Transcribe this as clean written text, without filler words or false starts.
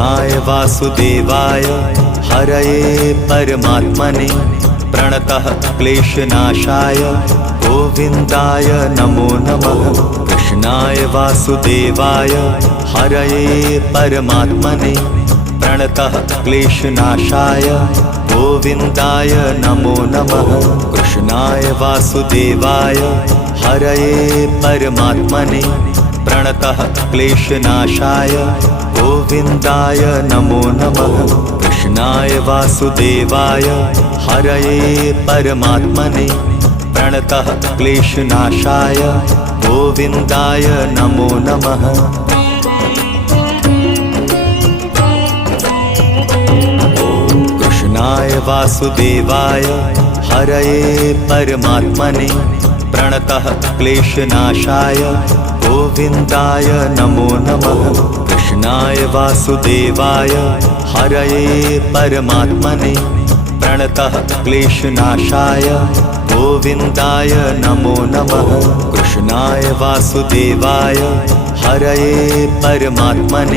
कृष्णाय वासुदेवाय हरये परमात्मने प्रणतः क्लेशनाशाय गोविन्दाय नमो नमः। कृष्णाय वासुदेवाय हरये परमात्मने प्रणतः क्लेशनाशाय गोविन्दाय नमो नमः। कृष्णाय वासुदेवाय हरये परमात्मने प्रणतः क्लेशनाशाय गोविन्दाय नमो नमः। कृष्णाय वासुदेवाय हरये परमात्मने प्रणतः क्लेशनाशाय गोविन्दाय नमो नमः। कृष्णाय वासुदेवाय हरये परमात्मने प्रणतः क्लेशनाशाय गोविन्दाय नमो नमः। कृष्णाय वासुदेवाय हरये परमात्मने प्रणतः क्लेशनाशाय गोविन्दाय नमो नमः। कृष्णाय वासुदेवाय हरये परमात्मने